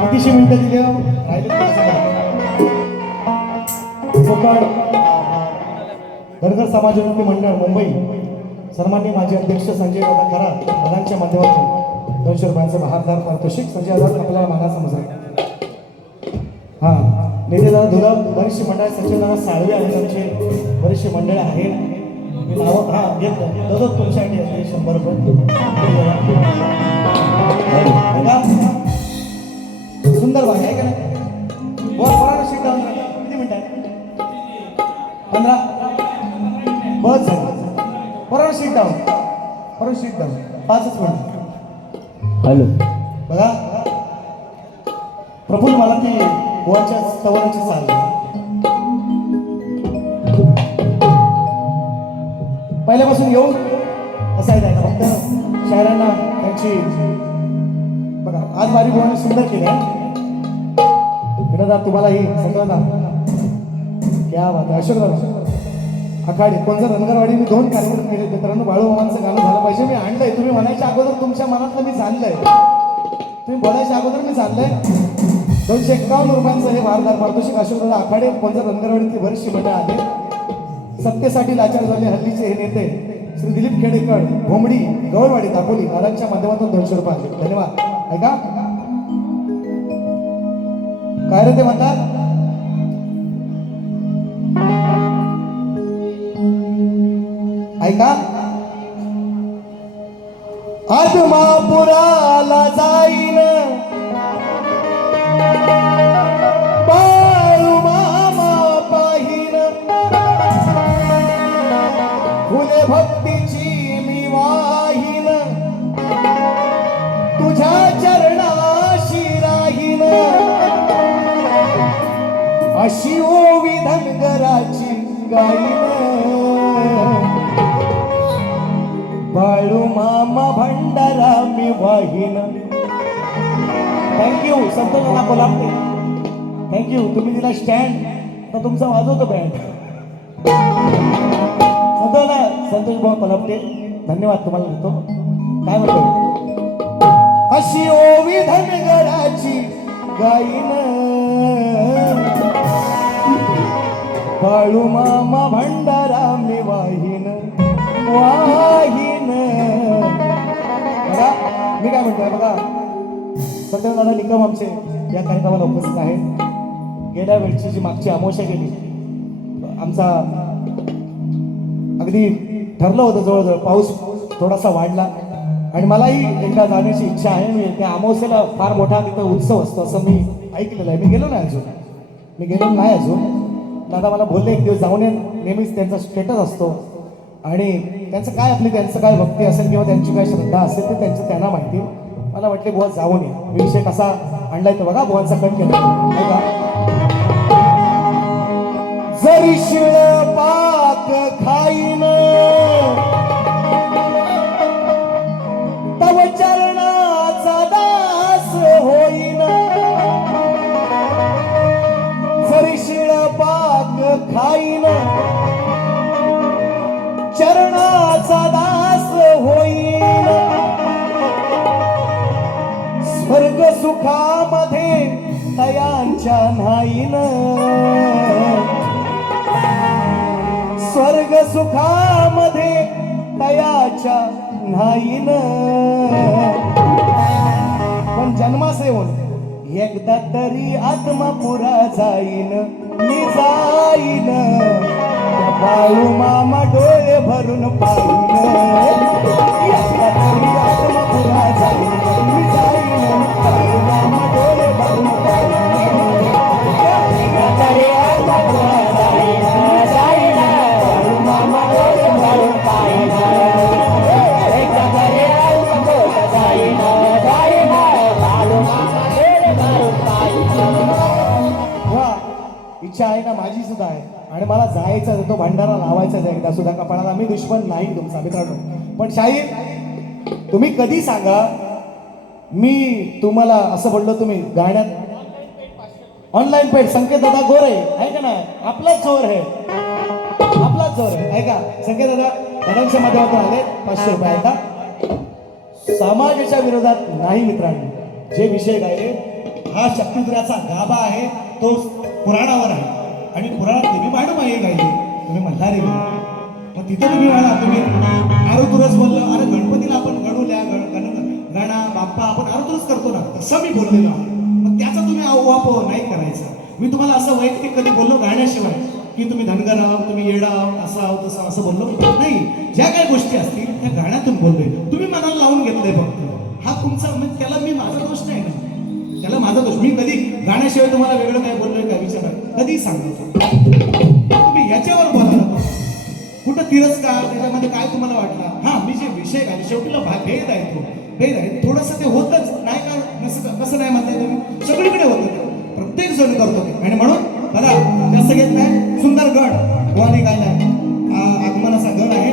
कितीशे मिनिटं दिली राहिले कोकण धनगर समाजोन्नती मंडळ मुंबई सन्माननीय माजी अध्यक्ष संजय दादा खरात दादांच्या माध्यमातून 200 रुपयांचे महारदार पारितोषिक संजय दादा आपल्याला मानाचा समजले. हां नेते दादा धुला बरीचशी मंडळ सचिव दादा साळवे आहेत आमचे बरीचशी मंडळ आहेत नाव हां घेत दादा तुमच्यासाठी असते 100 रुपये सुंदर भाग आहे का नाही वर पोराला शीट डाऊन किती मिनिट आहे 15 बस झालं पोराला शीट डाऊन परत शीट डाऊन 5च मिनिट. हॅलो बघा प्रफुल्ल मला ती गोवाच्या स्तवराची चाल पहिल्यापासून येऊन असायचं आहे का फक्त शहरांना त्यांची बघा आज बारी गोवाने सुंदर केली आहे तुम्हाला ही सगळं क्या बात आहे. अशोक आखाडे कोणतं रणगरवाडी मी 2 कार्यक्रम केले मित्रांनो. बाळूमामांचं गाणं झालं पाहिजे मी आणलंय. तुम्ही म्हणायच्या अगोदर तुमच्या मनातलं मी जाणलंय. तुम्ही बोलायच्या अगोदर मी जाणलंय. 251 रुपयांचं हे भारदार पारितोषिक अशोकदादा आखाडे कोणतं रणगरवाडीतली बरीचशी मंडळ आहे. सत्तेसाठी लाचार झाले हल्लीचे हे नेते श्री दिलीप खेडेकर भोमडी गवळवाडी दापोली दादांच्या माध्यमातून 200 रुपये आले. धन्यवाद. ऐका काय रे ते म्हणतात ऐका आत्मापुराला जाईन बाळू मामा पाहिन फुले भक्तीची मी वाहीन तुझ्या चरणाशी राहीन अशी ओवी धनगराची गाईन बाळू मामा भंडारा मी वाहीन. थँक्यू संतोषाला कोल्हापूर थँक्यू. तुम्ही दिला स्टँड तर तुमचा वाजवतो बँड संतोष भाऊ कोल्हापूर धन्यवाद तुम्हाला देतो. काय म्हणतो अशी ओवी धनगराची गाईन बाळू मामा भंडारा मी वाहीन वाहीन. बघा मी काय म्हणतोय बघा सध्या दादा निकम आमचे या कार्यक्रमाला उपस्थित आहेत. गेल्या वेळची जी मागची अमावस्या गेली आमचा अगदी ठरलं होतं जवळजवळ पाऊस थोडासा वाढला आणि मलाही एकदा जाण्याची इच्छा आहे. मी त्या अमावस्याला फार मोठा तिथं उत्सव असतो असं मी ऐकलेलं आहे. मी गेलो नाही अजून, मी गेलो नाही अजून. दादा मला बोलले एक दिवस जाऊन ये. नेहमीच त्यांचा स्टेटस असतो आणि त्यांचं काय त्यांचं काय भक्ती असेल किंवा त्यांची काय श्रद्धा असेल ते त्यांचं त्यांना माहिती. मला वाटले बुवा जाऊन ये. मी विषय कसा आणलाय तर बघा, बुवांचा कट केला. जरी शिळ पाक खाईन तव चरणाचा दास होईन. जरी शिळ पाक खाईन चरणाचा दास होईन. स्वर्ग सुखामध्ये तयांच्या नाहीन. स्वर्ग सुखामध्ये तयाच्या नाहीन. पण जन्मास येऊन एकदा तरी आत्मा पुरा जाईन. मी जाईन बाळू मामा डोळे भरून पाहिन. एकदा तरी आत्मा पुरा जाईन. मी जाईन बाळू मामा डोळे भरून पाहिन. एकदा तरी आत्मा पुरा जाईन. जाईन बाळू मामा डोळे भरून पाहिन. एकदा तरी आत्मा पुरा जाईन. जाईन बाळू मामा डोळे भरून पाहिन. वा, इच्छा आहे ना माझी सुद्धा आहे आणि मला जायचं आहे. तो भंडारा लावायचाच आहे एकदा सुद्धा कपाळाला. मी दुश्मन नाही तुमचा मित्रांनो. पण शाहीर तुम्ही कधी सांगा मी तुम्हाला असं बोललो, तुम्ही गाण्यात ऑनलाईन पेड संकेत दादा गोरे आहे का नाही, आपलाच जोर आहे, आपलाच जोर आहे ऐका. संकेत दादा दादांच्या माध्यमातून आले 500 रुपये ऐका. समाजाच्या विरोधात नाही मित्रांनो. जे विषय गायले हा शक्तिपुराचा गाभा आहे, तो पुराणावर आहे आणि पुराणात देवी माणूमाई गायली. तुम्ही मल्हारी मग तिथं तुम्ही म्हणा तुम्ही आरुतुरच बोललो. अरे गणपतीला आपण गणूल्या गणा बाप्पा आपण आरुतुरच करतो ना, तसं मी बोललेलो आहे. मग त्याचा तुम्ही अववाप नाही करायचा. मी तुम्हाला असं वैयक्तिक कधी बोललो गाण्याशिवाय की तुम्ही धनगर आहात, तुम्ही येडा आहात, असं आहोत तसं असं बोललो नाही. ज्या काही गोष्टी असतील त्या गाण्यातून बोललोय. तुम्ही मनाला लावून घेतलंय फक्त. हा तुमचा म्हणजे त्याला मी माझा दोष नाही ना, त्याला माझा दोष. मी कधी गाण्याशिवाय तुम्हाला वेगळं काय बोललोय का विचारा कधी सांगितलं. तुम्ही याच्यावर बोला ना. कुठं तिरस्कार त्याच्यामध्ये काय तुम्हाला वाटला. हा मी जे विषय काय शेवटीला भेद आहे, तो भेद आहे थोडंसं ते होतच नाही का. कसं नाही म्हणताय तुम्ही, सगळीकडे होतं, प्रत्येक जण करतो ते. आणि म्हणून बघा जास्त घेत नाही. सुंदर गण गोवाने गायलाय. आगमनाचा गण आहे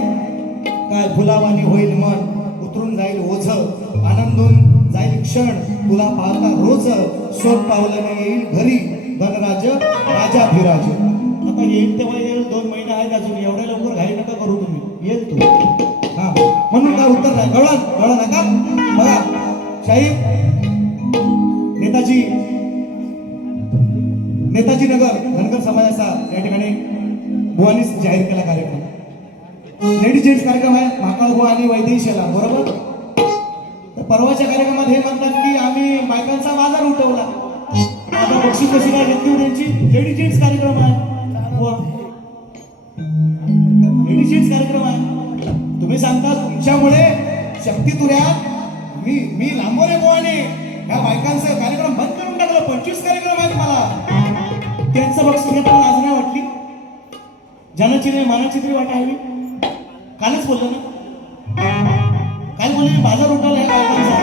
काय. फुलावानी होईल मन, उतरून जाईल ओझ, आनंदून जाईल क्षण, तुला पाहता रोज, शोध पावलाने येईल घरी, धनराज राजाधिराज. आता येईल तेव्हा येईल, 2 महिने आहेत अजून, एवढ्या लवकर घाई नका करू तुम्ही, येईल तू. हा म्हणून काय उत्तर नाही. कळलं नका. बघा शाहीर नेताजी नगर धनगर समाजाचा या ठिकाणी बुवानीच जाहीर केला कार्यक्रम. लेडीज जेंट्स कार्यक्रम आहे महाकाळ बुवा आणि वैदेशीला बरोबर. तर परवाच्या कार्यक्रमात हे म्हणतात की आम्ही बायकांचा बाजार उठवला. आता बक्षीस कशी काय घेतली त्यांची. लेडीज जेंट्स कार्यक्रम आहे, लेडीज जेंट्स कार्यक्रम आहे. तुम्ही सांगता तुमच्यामुळे शक्तितुऱ्यात मी लांबोरे बुवाने ह्या बायकांचा कार्यक्रम बंद करून टाकलं. 25 कार्यक्रम आहेत मला. त्यांचं बक्षीस घेताना लाज नाही वाटली. जनाची नाही मानाची तरी वाटावी. कालच बोललो ना, काय बोलले मी बाजार उठवला ह्या बायकांचा.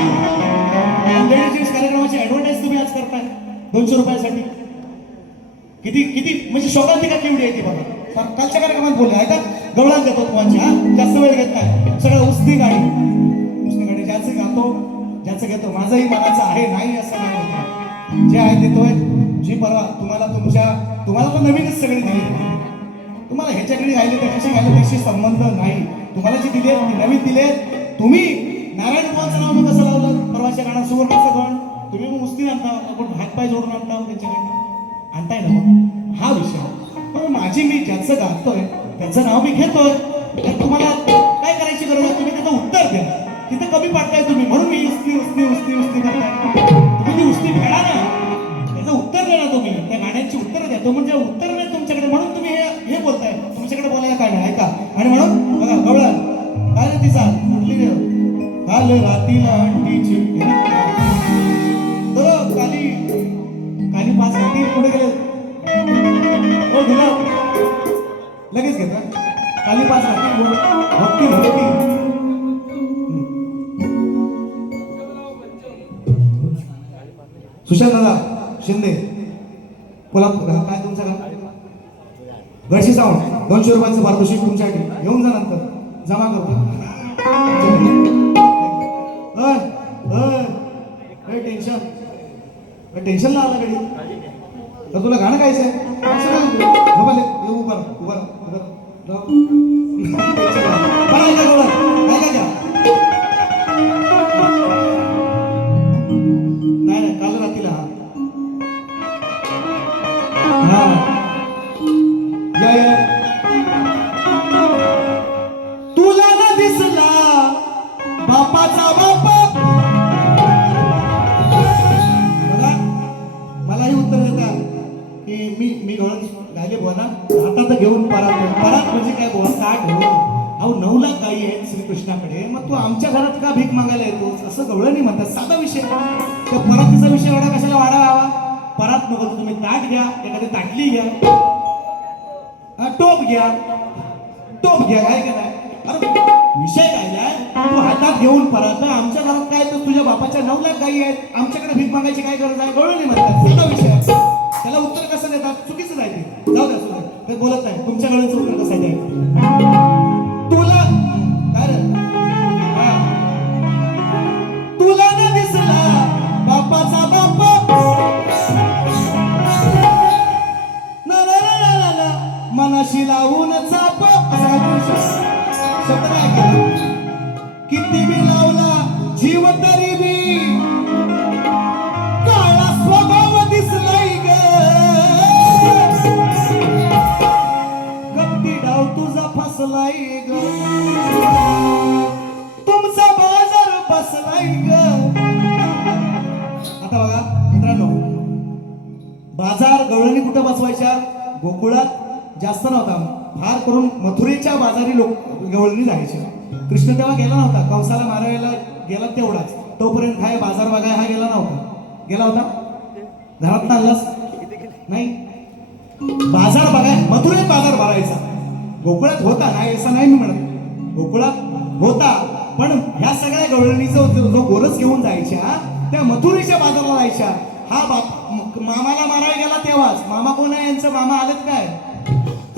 लेडीज जेंट्स कार्यक्रमाची ऍडव्हर्टाईज तुम्ही आज करताय 200 रुपयासाठी. किती म्हणजे शोकांतिका केवढी आहे ती बघा. कालच्या कार्यक्रमात बोलले आहे का गवळात देतो तुम्हाला. हा जास्त वेळ घेत नाही. सगळं उस्ती गाडी ज्याचं गातो ज्याचं घेतो. माझंही मनाचं आहे नाही असं नाही होतं. जे आहे देतोय. जी परवा तुम्हाला पण नवीनच सगळी दिली. तुम्हाला ह्याच्याकडे गायले त्याच्याशी गायले त्याशी संबंध नाही. तुम्हाला जे दिले ती नवीन दिले. तुम्ही नारायण बुवांचं नाव मी कसं लावलं परवाच्या गाण्यात सुवर्णाचं गण. तुम्ही मग उस्ती आणता, आपण हातपाय जोडून आणता त्यांच्याकडनं आणताय ना. मग हा विषय. पण माझी मी ज्याचं गातोय त्याचं नाव मी घेतोय. तर तुम्हाला काय करायची गरज आहे. तुम्ही त्याचं उत्तर द्या. तिथे कमी पाडताय तुम्ही म्हणून मी उस्ती करताय. तुम्ही ती उस्ती फेडा ना, त्याचं उत्तर द्या ना तुम्ही. त्या गाण्याची उत्तर द्या. तो म्हणजे उत्तर नाही तुमच्याकडे म्हणून तुम्ही हे बोलताय. तुमच्याकडे बोलायला काय नाही ऐका. आणि म्हणून बघा गवळा काय रे तिचा कुठली रे काल रातीला अंडीची तर काली पुढे गेले हो दिला लगेच घेता खाली 5 भक्ती भक्ती सुशांत दादा शिंदे कोल्हापूर काय तुमचं नाव गळशी सावंत 200 रुपयाचं पारितोषिक तुमच्यासाठी घेऊन जा नंतर जमा करतो टेन्शन ना आला कधी तर तुला गाणं गायचंय उभा नाही काल रात्रीला हा या तुला ना दिसला बापाचा बाप मलाही उत्तर देता की मी गायले बोला आता तर घेऊन परात म्हणजे काय बोला ताट हो अहो 9 लाख गायी आहेत श्रीकृष्णाकडे मग तू आमच्या घरात का भीक मागायला येतोस असं गवळण नाही म्हणतात साधा विषय त्या परातीचा विषय एवढा कशाला वाढावा परात नको तुम्ही ताट घ्या एखादी ताटली घ्या टोप घ्या काय नाही अरे विषय काय तू हातात घेऊन परत आमच्या घरात काय तर तुझ्या बापाच्या 9 लाख गायी आहेत आमच्याकडे भीक मागायची काय गरज आहे गवळण नाही म्हणतात साधा विषय त्याला उत्तर कसं देतात चुकीचं आहे ते जाऊ द्या ते बोलत नाही तुमच्या गळ्याचं उत्तर कसं आहे तुला काय रे तुला ना दिसला बापाचा बाप ना मनाशी लावून चाप शब्द काय का किती बी लावला जीव तरी बी काळा स्वभाव दिसलाय ग गप्पी डाव तुझा फसलाय ग तुमचा बाजार बसलाय ग आता बघा मित्रांनो बाजार गवळणी कुठं बसवायच्या गोकुळात जास्त नव्हता फार करून मथुरेच्या बाजारी लोक गवळणी जायचे कृष्ण तेव्हा गेला नव्हता कंसाला मारायला गेला तेवढाच तोपर्यंत काय बाजार बघाय हा गेला नव्हता गेला होता घरात आणलास नाही बाजार बघाय मथुरेत बाजार भरायचा गोकुळात होता नाही असं नाही मी म्हणत गोकुळात होता पण ह्या सगळ्या गवळणीचा जो गोरस घेऊन जायच्या त्या मथुरेच्या बाजाराला जायच्या हा बाप मामाला मारायला गेला तेव्हाच मामा कोण आहे यांचं मामा आलेत काय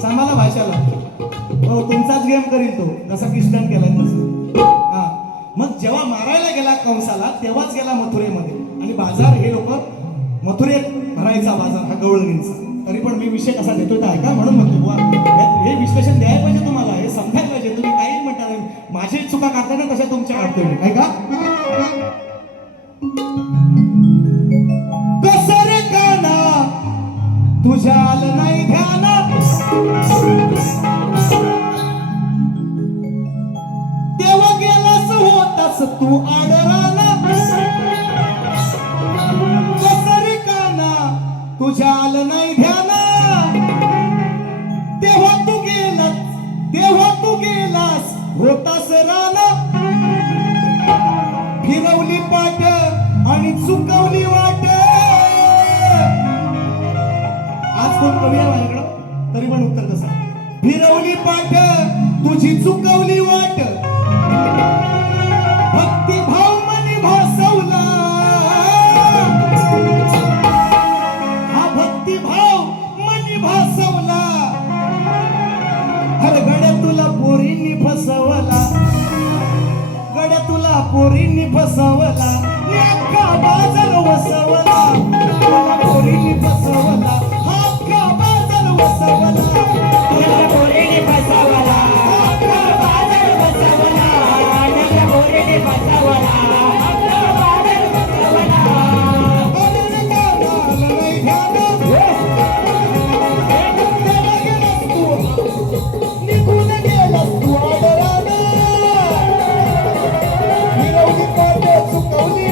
सांगाला भाषाला हो तुमचाच गेम करील तो जसा कृष्णान केला तसं हा मग जेव्हा मारायला गेला कंसाला तेव्हाच गेला मथुरेमध्ये आणि बाजार हे लोक मथुरेत भरायचा बाजार हा गवळणींचा तरी पण मी विषय कसा देतोय तर ऐका म्हणून म्हणतो हे विश्लेषण द्यायला पाहिजे तुम्हाला हे समजायला पाहिजे तुम्ही काही म्हणता माझी चुका काढताय ना तशा तुमच्या काढतोय मी ऐका कसं रे काना तुझ्या आलं नाही ध्यानात तेव्हा गेलास होतास तू आडराना कसं रे काना तुझ्या आलं नाही ध्याना तेव्हा तू गेलास होतास राना फिरवली पाठ आणि चुकवली वाट आज कोण कवी आहे माझ्याकडं तरी पण उत्तर कसं फिरवली पाठ तुझी चुकवली वाट भक्तिभाव मनी भासवला हा भक्तिभाव मनी भासवला अरे गड्या तुला पोरींनी फसवला गड्या तुला पोरींनी फसवला अख्खा बाजार वसवला पोरींनी फसवला अख्खा बाजार वसवला पोरींनी फसवला अख्खा बाजार वसवला पोरींनी फसवला अख्खा बाजार वसवला निघून गेलास तू आदरानं फिरवली पाठ चुकवली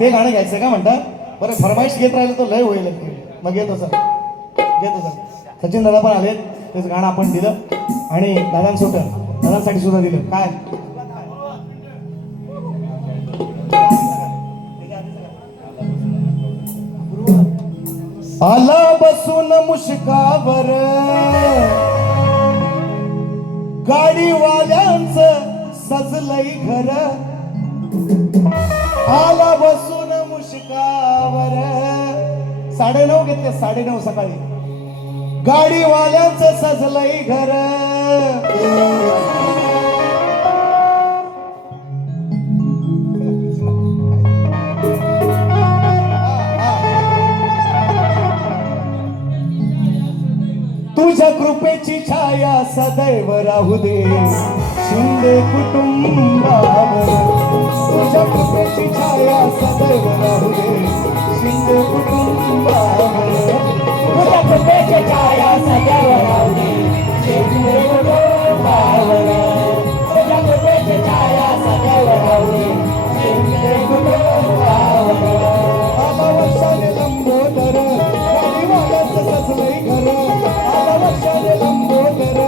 ते गाणं घ्यायचं का म्हणता? बरं फरमाईश घेत राहिलं तर लय होईल मग घेतो सर, घेतो सर. सचिन दादा पण आलेत, तेच गाणं आपण दिलं आणि दादांसाठी सुद्धा दिलं. काय आला बसून मुश्कावर गाडीवाल्यांचं सजलंय घर. आला बसून मुश्कावर 9:30 घेतले 9:30 सकाळी. गाडीवाल्यांचं सजलंय घर. तुझ्या कृपेची छाया सदैव राहू दे शिंदे कुटुंबावर. तुझ्या कृपेची छाया सदैव राहू दे शिंदे कुटुंबावर. तुझ्या कृपेची छाया सदैव राहू दे शिंदे कुटुंबावर. तुझ्या कृपेची छाया सदैव राहू दे शिंदे कुटुंबावर. आला वर्षाने लंबोदर गाडीवाल्याचं सजलंय घर. आला वर्षाने लंबोदर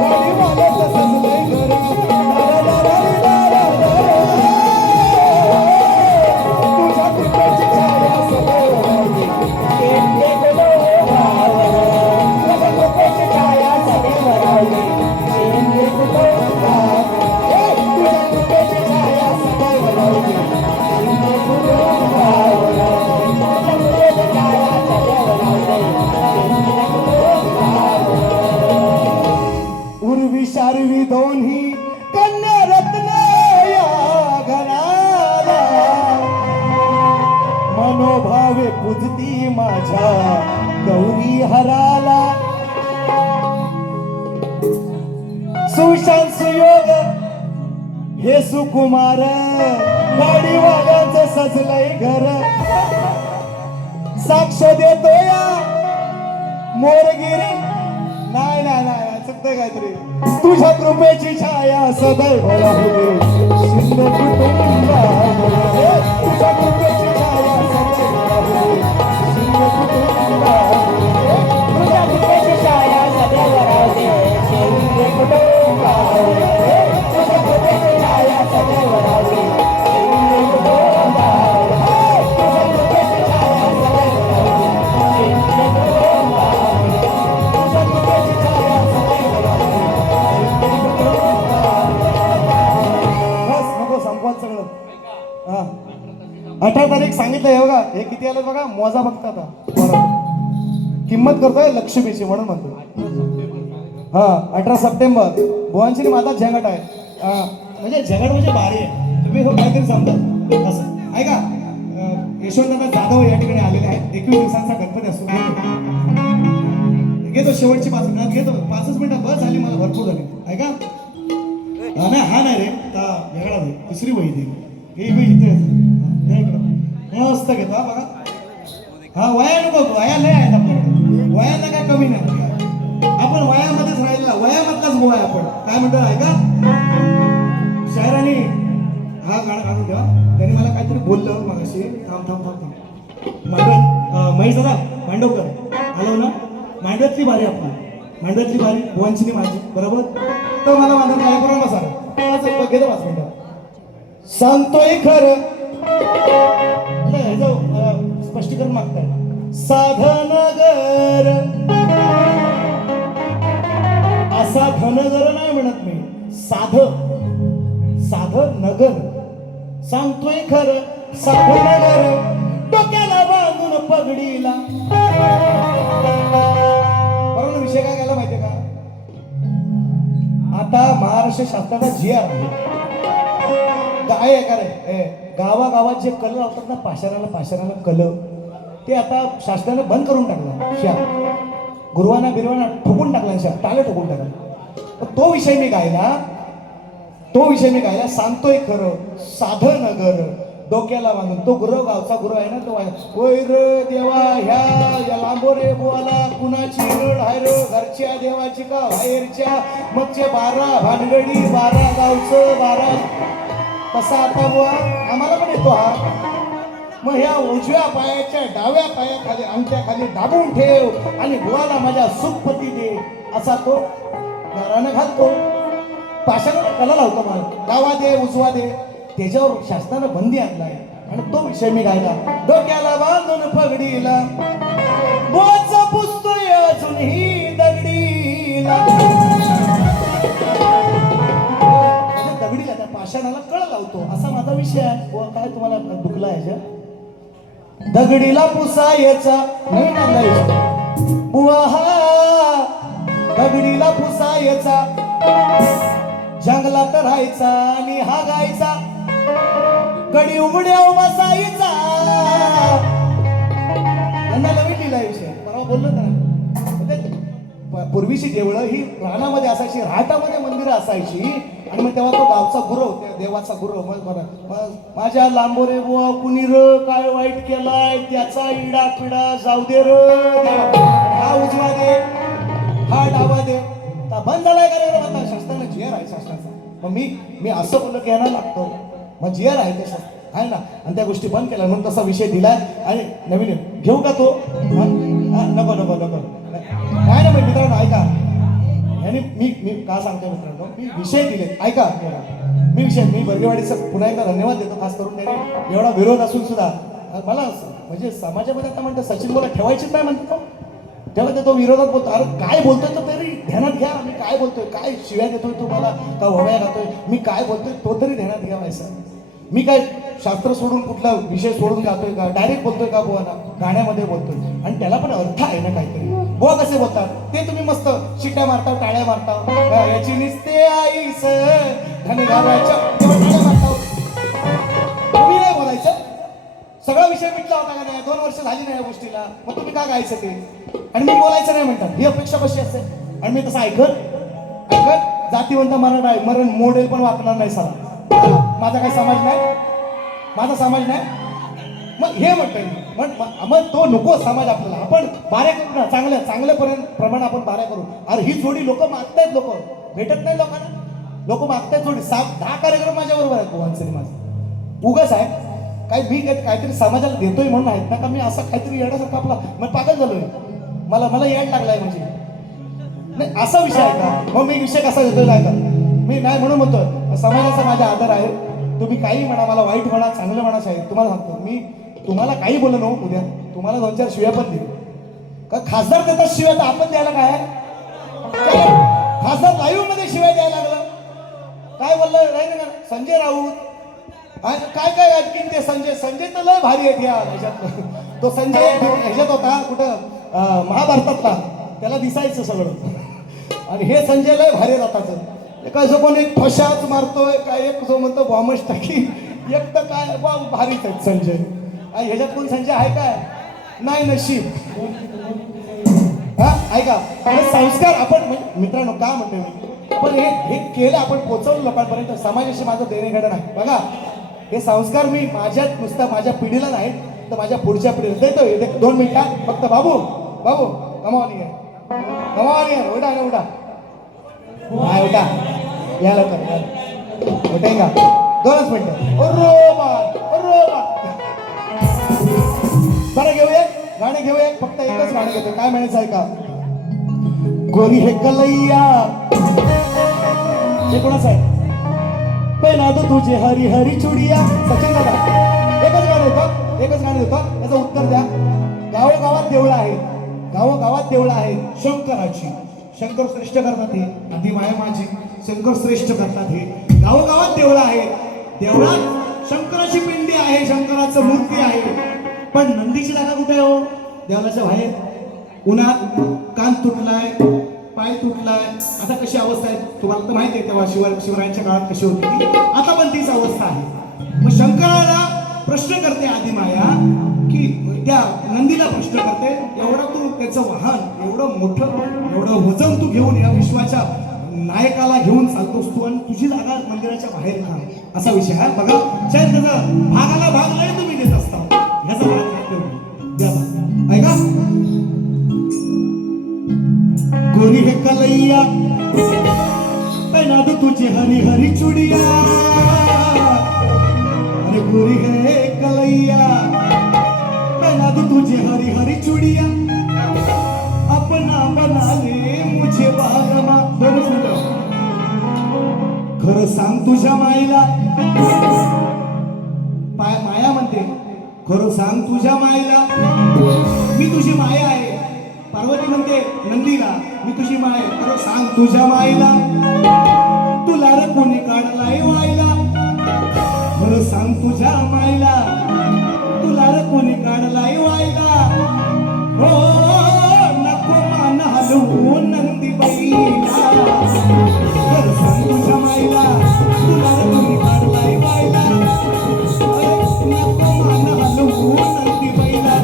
गाडीवाल्याचं सजलंय घर. तुझ्या कृपेची छाया सदैव राहू दे शिंदे कुटुंबावर. तुझ्या कृपेची छाया सदैव राहू दे शिंदे कुटुंबावर. तुझ्या कृपेची छाया सदैव राहू दे शिंदे कुटुंबावर. तुझ्या कृपेची छाया सदैव राहू दे शिंदे कुटुंबावर. उर्वी शार्वी दोन्ही कन्या रत्न या घराला. मनोभावे पूजती माझ्या गौरी हराला. सुशांत सुयोग हे सुकुमार गाडीवाल्याचं सजलंय घर. साक्ष देतो या मोरगिरी. नाही नाही नाही चुकतंय काहीतरी. तुझ्या कृपेची छाया सदैव राहू दे शिंदे कुटुंबावर. तुझ्या कृपेची छाया सदैव राहू दे शिंदे कुटुंबावर. तुझ्या कृपेची छाया सदैव राहू दे शिंदे कुटुंबावर. तुझ्या कृपेची छाया सदैव राहू दे शिंदे कुटुंबावर. तुझ्या कृपेची छाया सदैव राहू दे शिंदे कुटुंबावर. तुझ्या कृपेची छाया सदैव राहू दे शिंदे कुटुंबावर. बस नको संपवाच सगळं. हा 18 तारीख सांगितलंय बघा. हे किती आलं बघा, मोजा बघता आता. किंमत करतोय लक्ष्मीची म्हणून म्हणतो. हा 18 सप्टेंबर बुवांची माझा झंगट आहे. म्हणजे झंगट म्हणजे भारी आहे. तुम्ही हो काहीतरी समजा असं ऐका. यशवंतदादा जाधव या ठिकाणी आलेले आहेत. 21 दिवसांचा गणपती असतो. घेतो शेवटची 5 मिनिटात घेतो. 5च मिनिटं बस झाली, मला भरपूर झाली. ऐका नाही हा नाही रे वेगळा दे. तिसरी वही दे. हे वही इथे मस्त घेतो. हा बघा. हा वया नको, वया लय आहेत आपल्याकडे. वयाला काय कमी नाही. आपण वयामध्येच राहिला, वयामधलाच गोवा आहे आपण. काय म्हणतो ऐका. शायराने हा गाणं काढून ठेवा. त्यांनी मला काहीतरी बोललं मगाशी. थांब थांब थांब थांब. महेश दादा मांडवकर आलो ना. मांडव्यातली बारी आपली. मांडव्यातली बारी बुवांची माझी बरोबर. तर मला माझा कार्यक्रम बसा घेतो 5 मिनिटं. सांगतोय खरं स्पष्टीकरण मागताय. साधनगर असा धनगर नाही म्हणत मी. साधनगर सांगतोय खरं. साधनगर डोक्याला बांधून पगडीला. बरोबर विषय काय केला माहितीये का. आता महाराष्ट्र शासनाचा GR काय आहे का रे. गावागावात जे कलर लावतात ना पाषाणाला कलर, ते आता शासनाने बंद करून टाकला. गुरुवाना बिरवाना ठोकून टाकला. टाळे ठोकून टाकला. तो विषय मी गायला. सांगतोय खरं साधनगर डोक्याला बांधून. तो गुरव गावचा गुरु आहे ना. तो होय रे देवा ह्या लांबोरे बुवाला कुणाची रड आहे रे. घरच्या देवाची का बाहेरच्या. मगचे 12 भानगडी 12 गावचं 12. तसा आता बुवा आम्हाला पण येतो. हा मग ह्या उजव्या पायाच्या डाव्या पायाखाली अंगठ्याखाली दाबून ठेव आणि बुवाला माझ्या सुखपती दे असा तो घरानं घालतो. पाशाला कला लावतो मला डावा दे उजवा दे. त्याच्यावर शासनानं बंदी आणलाय आणि तो विषय मी गायला. डोक्याला बांधून पगडीला बोच पुसतोय अजूनही दगडीला. दगडीला त्या पाषाणाला कळ लावतो असा माझा विषय आहे. काय तुम्हाला दुखला ह्याच्या दगडीला पुसायचा नवीन आणलाय बुवा हा. दगडीला पुसायचा जंगलात राहायचा आणि हा गायचा गडी उघड्यावर बसायचा. यांना नवीन लिहिलाय विषय. परवा बोललो ना पूर्वीची देवळं ही रानामध्ये असायची राहटामध्ये मंदिरं असायची आणि मग तेव्हा तो गावचा गुरव त्या देवाचा गुरव मग माझ्या लांबोरे बुवा कुणी र काय वाईट केलाय त्याचा इडा पिडा जाऊ दे र. हा उजवा दे हा डावा दे. बंद झालाय का रे म्हणता शास्त्राला जिअर आहे शास्त्राचा. मग मी असं बोललो की यांना लागतो मग जिअर आहे ते शास्त्र आहे ना आणि त्या गोष्टी बंद केल्या म्हणून तसा विषय दिलाय. आणि नवीन घेऊ का तो नको नको नको काय ना मित्रांनो ऐका. आणि मी का सांगतो मित्रांनो मी विषय दिले ऐका. मी विषय मी बर्गेवाडीचं पुन्हा एकदा धन्यवाद देतो खास करून त्याने एवढा विरोध असून सुद्धा मला म्हणजे समाजामध्ये आता म्हणतो सचिन बोला ठेवायचीच नाही म्हणतो तेव्हा तो विरोधात बोलतो. अरे काय बोलतोय तर तरी ध्यानात घ्या. मी काय बोलतोय काय शिव्या देतोय तुम्हाला का वळ्या घातोय मी काय बोलतोय तो तरी ध्यानात घ्या व्हायचा. मी काय शास्त्र सोडून कुठला विषय सोडून जातोय का डायरेक्ट बोलतोय का बुवाना गाण्यामध्ये बोलतोय आणि त्याला पण अर्थ आहे ना काहीतरी. बुवा कसे बोलतात ते तुम्ही मस्त शिट्ट्या मारता टाळ्या मारता याची निसते आईस धनी घालायच्या टाळ्या मारता. तुम्ही नाही बोलायचं. सगळा विषय मिटला होता का नाही 2 वर्ष झाली नाही या गोष्टीला मग तुम्ही का गायचं ते आणि मी बोलायचं नाही म्हणतात. ही अपेक्षा कशी असते आणि मी तसं ऐकत जातीवंत मरण मोडेल पण वाकणार नाही सारा. माझा काही समाज नाही माझा समाज नाही. मग हे म्हणतोय मग तो नको समाज आपल्याला. आपण बाऱ्या करू ना चांगल्या प्रमाण आपण बाऱ्या करू. अरे ही जोडी लोक मागतायत लोक भेटत नाही लोकांना. लोक मागतायत जोडी 7-10 कार्यक्रम माझ्या बरोबर आहेत भुवनसरी माझे उगाच आहे काय मी काहीतरी समाजाला देतोय म्हणून आहेत ना का मी असं काहीतरी येण्यासारखं आपला मग पागल झालोय. मला येड लागलाय म्हणजे नाही असा विषय आहे का. मग मी विषय कसा देतोय काय का मी नाही म्हणून म्हणतोय समाजाचा माझा आदर आहे. तुम्ही काही म्हणा मला वाईट म्हणा चांगलं म्हणा साहेब तुम्हाला सांगतो मी तुम्हाला काही बोललो ना उद्या तुम्हाला 2-4 शिव्या पण देऊ का. खासदार देतात शिव्या तर आपण द्यायला काय खासदार लाईव्ह मध्ये शिव्या द्यायला लागलं काय बोललं नाही ना संजय राऊत काय आणखीन ते संजय तर लय भारी आहेत या ह्याच्यात. तो संजय ह्याच्यात होता कुठं महाभारतातला त्याला दिसायचं सगळं आणि हे संजय लय भारी जाताच. कसं कोण एक फशाच मारतोय काय एक जो म्हणतो बॉम्बच टाकी एक तर काय भारीच आहेत संजय. ह्याच्यात कोण संजय आहे काय नाही नशीब. हा ऐका संस्कार आपण मित्रांनो का म्हणतोय मी पण हे केलं आपण पोचवलं लोकांपर्यंत. समाजाशी माझं देणेघेणं नाही बघा. हे संस्कार मी माझ्यात नुसतं माझ्या पिढीला नाही तर माझ्या पुढच्या पिढीला देतोय. 2 मिनिटात फक्त बाबू कमावणी आहे उडा काय उठा या लवकर उठेगा 2च मिनिटं. बरं घेऊया गाणे घेऊया फक्त एकच गाणं घेतो. काय म्हणायचं आहे का गोरी हे कलैया हे कोणाचं आहे पहिला तो तुझे हरी हरी चुडिया सचिन दादा. एकच गाणं होतं याचं उत्तर द्या. गावोगावात देवळं आहेत शंकराची. शंकर श्रेष्ठ करतात हे आधी माया माझी शंकर श्रेष्ठ करतात हे. गावोगावात देवळं आहेत देवळात शंकराची पिंडी आहे शंकराचं मूर्ती आहे. पण नंदीची जागा कुठे आहे हो देवळाच्या बाहेर. उन्हात कान तुटलाय पाय तुटलाय. आता कशी अवस्था आहे तुम्हाला तर माहिती आहे. तेव्हा शिवरायांच्या काळात कशी होती आता पण तीच अवस्था आहे. मग शंकराला प्रश्न करते आधी माया की त्या नंदीला प्रश्न करते एवढं तू त्याचं वाहन एवढं मोठं एवढं वजन तू घेऊन या विश्वाच्या नायकाला घेऊन चालतोस तू आणि तुझी जागा मंदिराच्या बाहेर का असा विषय आहे बघा. शायद त्याचा भागाला भाग नाही तुम्ही देत असता ह्याचा भाग ऐका. गोरी हे कलैया पहिला तुझे हरी हरी चुडिया अरे गोरी है कलैया बना दू तुझे हरी हरी चूड़िया अपना बना ले मुझे बारमा. खरं सांग तुझ्या माईला माया म्हणते खरं सांग तुझ्या माईला मी तुझी माया आहे. पार्वती म्हणते नंदीला मी तुझी माय. खरं सांग तुझ्या माईला तुला रे कोणी काढलाय वाईला. खरं सांग तुझ्या माईला तुला रे कोणी काढलाय वाईला. हो नको मान हलवू नंदी बाईला. खरं सांग तुझ्या माईला तुला रे कोणी काढलाय वाईला. नको मान हलवू नंदी बाईला.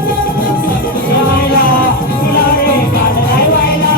तुझ्या माईला तुला रे काढलाय वाईला.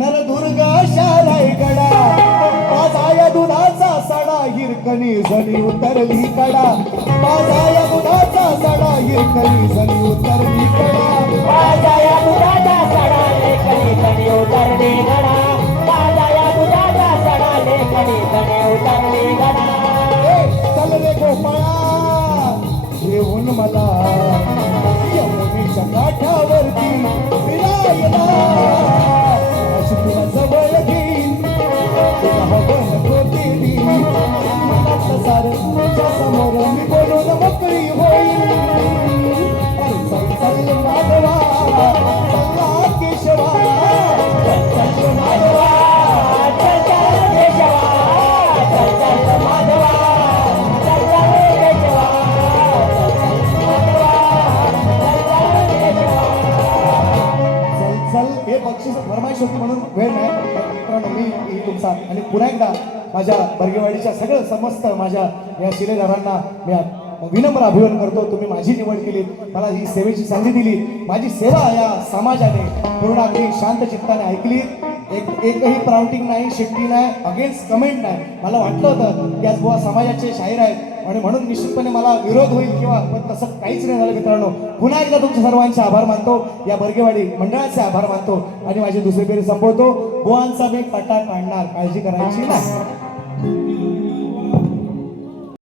नरदुर्गा शाराय गडा माझा दुधाचा सडा हिरकणी झणी उतरली कडा. माझा दुधाचा सडा हिरकणी झणी उतरली कडा. माझा दुधाचा सडा लेखनी झणी उतरली गडा. माझा दुधाचा सडा लेखनी झणी उतरली गडा. चल रे गोपाळा घेऊन मला यमुनेच्या काठावरती फिरायला. तुला जवळ घेईन तुला हवं नको देवी. मनातलं सारं तुझ्या समोर मी बोलून मोकळी होईल. चल चल माधवा चला केशवा. चल चल माधवा चल चल केशवा. चल चल माधवा चल चल केशवा. चल चल माधवा चल चल केशवा. चल चल हे बक्षीस फरमाईश होती म्हणून वेळ नाही. मित्रांनो मी तुमचा आणि पुन्हा एकदा माझ्या बर्गेवाडीच्या सगळं समस्त माझ्या या शिलेदारांना मी विनम्र अभिवादन करतो. तुम्ही माझी निवड केली, मला ही सेवेची संधी दिली. माझी सेवा या समाजाने पूर्ण अगदी शांत चित्ताने ऐकली. एकही प्राउंटिंग नाही, शिट्टी नाही, अगेन्स्ट कमेंट नाही. मला वाटलं होतं की आज बुवा समाजाचे शाहीर आहेत आणि म्हणून निश्चितपणे मला विरोध होईल किंवा पण तसं काहीच नाही झालं. मित्रांनो पुन्हा एकदा तुमच्या सर्वांचे आभार मानतो. या बर्गेवाडी मंडळाचे आभार मानतो आणि माझी दुसरी फेरी संपवतो. बुवांचा मी पटा काढणार, काळजी करायची नाही.